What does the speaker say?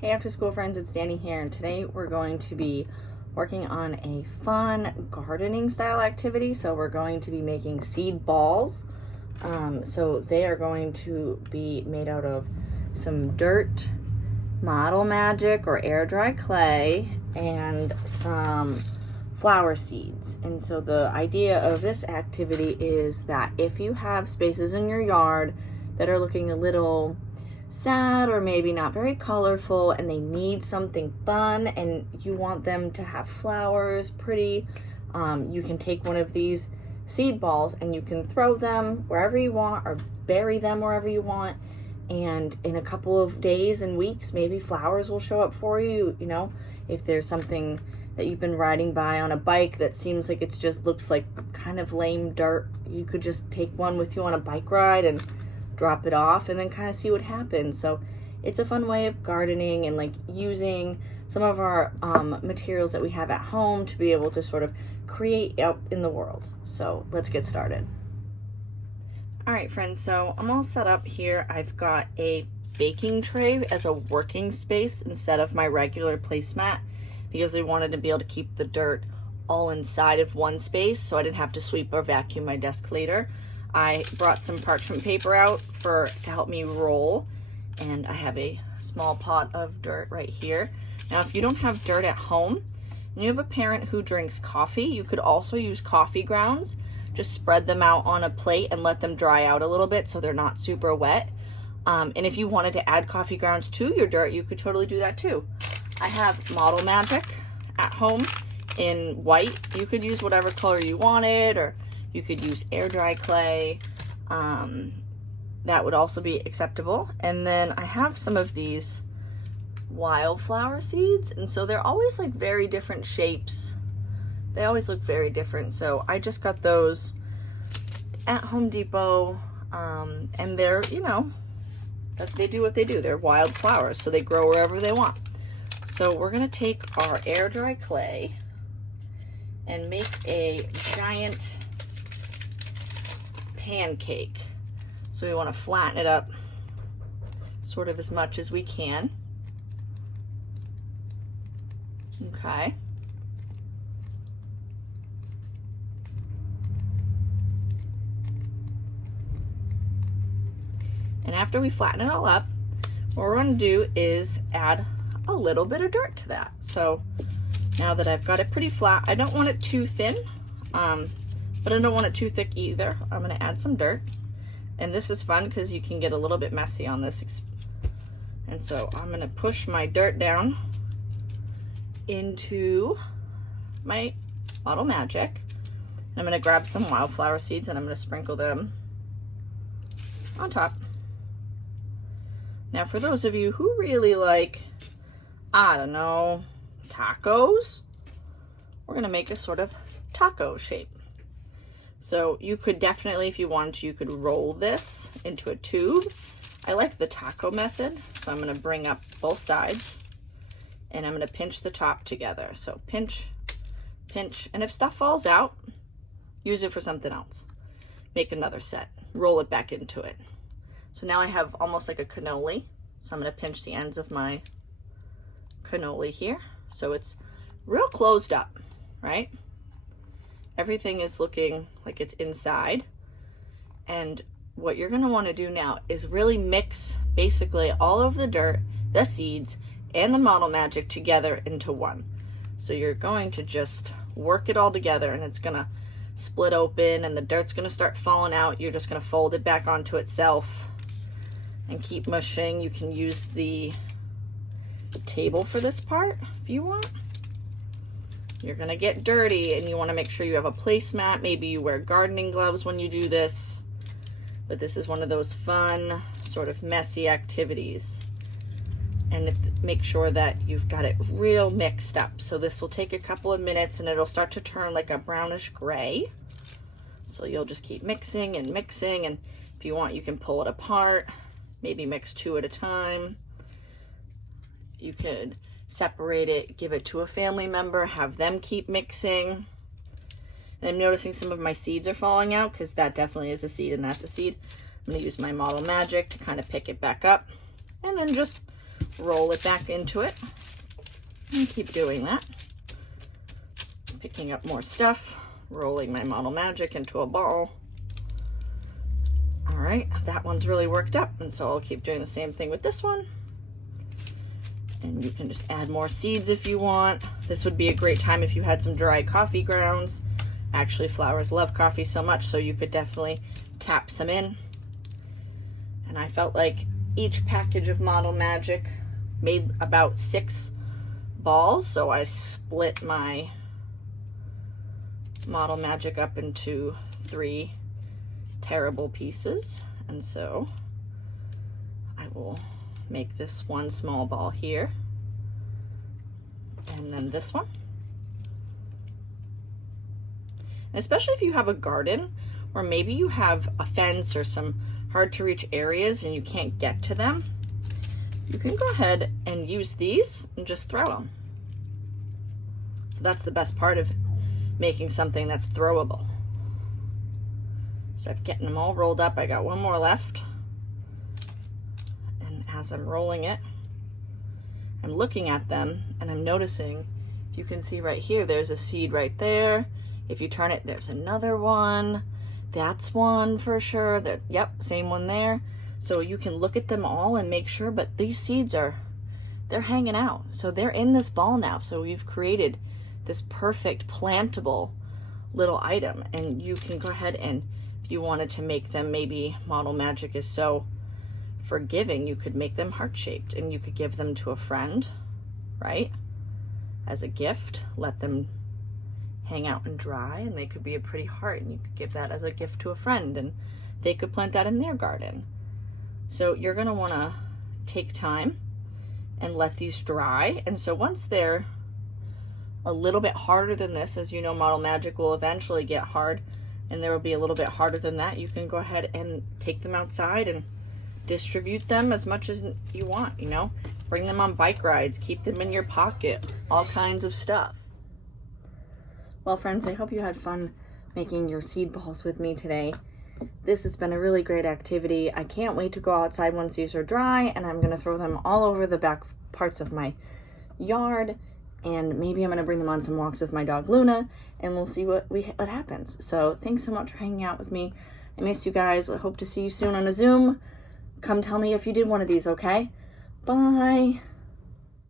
Hey after school friends, it's Dani here, and today we're going to be working on a fun gardening style activity. So we're going to be making seed balls. So they are going to be made out of some dirt, Model Magic or air dry clay, and some flower seeds. And so the idea of this activity is that if you have spaces in your yard that are looking a little sad or maybe not very colorful and they need something fun and you want them to have flowers pretty, you can take one of these seed balls and you can throw them wherever you want or bury them wherever you want, and in a couple of days and weeks maybe flowers will show up for you. You know, if there's something that you've been riding by on a bike that seems like it just looks like kind of lame dirt, you could just take one with you on a bike ride and drop it off and then kind of see what happens. So it's a fun way of gardening and like using some of our materials that we have at home to be able to sort of create out in the world. So let's get started. All right friends, so I'm all set up here. I've got a baking tray as a working space instead of my regular placemat because we wanted to be able to keep the dirt all inside of one space so I didn't have to sweep or vacuum my desk later. I brought some parchment paper out to help me roll, and I have a small pot of dirt right here. Now if you don't have dirt at home and you have a parent who drinks coffee, you could also use coffee grounds. Just spread them out on a plate and let them dry out a little bit so they're not super wet. And if you wanted to add coffee grounds to your dirt, you could totally do that too. I have Model Magic at home in white. You could use whatever color you wanted, or you could use air dry clay. That would also be acceptable. And then I have some of these wildflower seeds, and so they're always like very different shapes. They always look very different. So I just got those at Home Depot, and they're, you know, they do what they do. They're wildflowers, so they grow wherever they want. So we're gonna take our air dry clay and make a giant pancake. So we want to flatten it up sort of as much as we can. Okay. And after we flatten it all up, what we're going to do is add a little bit of dirt to that. So now that I've got it pretty flat, I don't want it too thin, but I don't want it too thick either. I'm going to add some dirt, and this is fun because you can get a little bit messy on this. And so I'm going to push my dirt down into my Model Magic. And I'm going to grab some wildflower seeds and I'm going to sprinkle them on top. Now for those of you who really like, I don't know, tacos, we're going to make a sort of taco shape. So you could definitely, if you wanted to, you could roll this into a tube. I like the taco method, so I'm going to bring up both sides and I'm going to pinch the top together. So pinch, pinch, and if stuff falls out, use it for something else. Make another set, roll it back into it. So now I have almost like a cannoli. So I'm going to pinch the ends of my cannoli here. So it's real closed up, right? Everything is looking like it's inside. And what you're going to want to do now is really mix basically all of the dirt, the seeds, and the Model Magic together into one. So you're going to just work it all together and it's going to split open and the dirt's going to start falling out. You're just going to fold it back onto itself and keep mushing. You can use the table for this part if you want. You're gonna get dirty and you want to make sure you have a placemat. Maybe you wear gardening gloves when you do this, but this is one of those fun sort of messy activities. And make sure that you've got it real mixed up. So this will take a couple of minutes and it'll start to turn like a brownish gray. So you'll just keep mixing and mixing, and if you want you can pull it apart, maybe mix two at a time. You could separate it, give it to a family member, have them keep mixing. And I'm noticing some of my seeds are falling out because that definitely is a seed and that's a seed. I'm going to use my Model Magic to kind of pick it back up and then just roll it back into it and keep doing that. Picking up more stuff, rolling my Model Magic into a ball. All right, that one's really worked up, and so I'll keep doing the same thing with this one. And you can just add more seeds if you want. This would be a great time if you had some dry coffee grounds. Actually, flowers love coffee so much, so you could definitely tap some in. And I felt like each package of Model Magic made about 6 balls, so I split my Model Magic up into 3 terrible pieces. And so I will make this one small ball here, and then this one. And especially if you have a garden, or maybe you have a fence or some hard to reach areas and you can't get to them, you can go ahead and use these and just throw them. So that's the best part of making something that's throwable. So I'm getting them all rolled up. I got one more left. And as I'm rolling it, I'm looking at them and I'm noticing, if you can see right here, there's a seed right there. If you turn it, there's another one. That's one for sure. That, yep, same one there. So you can look at them all and make sure, but these seeds they're hanging out. So they're in this ball now. So we've created this perfect plantable little item, and you can go ahead and, if you wanted to make them, maybe Model Magic is so forgiving, you could make them heart-shaped and you could give them to a friend, right? As a gift, let them hang out and dry, and they could be a pretty heart, and you could give that as a gift to a friend, and they could plant that in their garden. So you're gonna wanna take time and let these dry. And so once they're a little bit harder than this, as you know, Model Magic will eventually get hard, and there will be a little bit harder than that, you can go ahead and take them outside and distribute them as much as you want, you know? Bring them on bike rides, keep them in your pocket, all kinds of stuff. Well, friends, I hope you had fun making your seed balls with me today. This has been a really great activity. I can't wait to go outside once these are dry, and I'm gonna throw them all over the back parts of my yard, and maybe I'm gonna bring them on some walks with my dog Luna, and we'll see what happens. So thanks so much for hanging out with me. I miss you guys. I hope to see you soon on a Zoom. Come tell me if you did one of these, okay? Bye.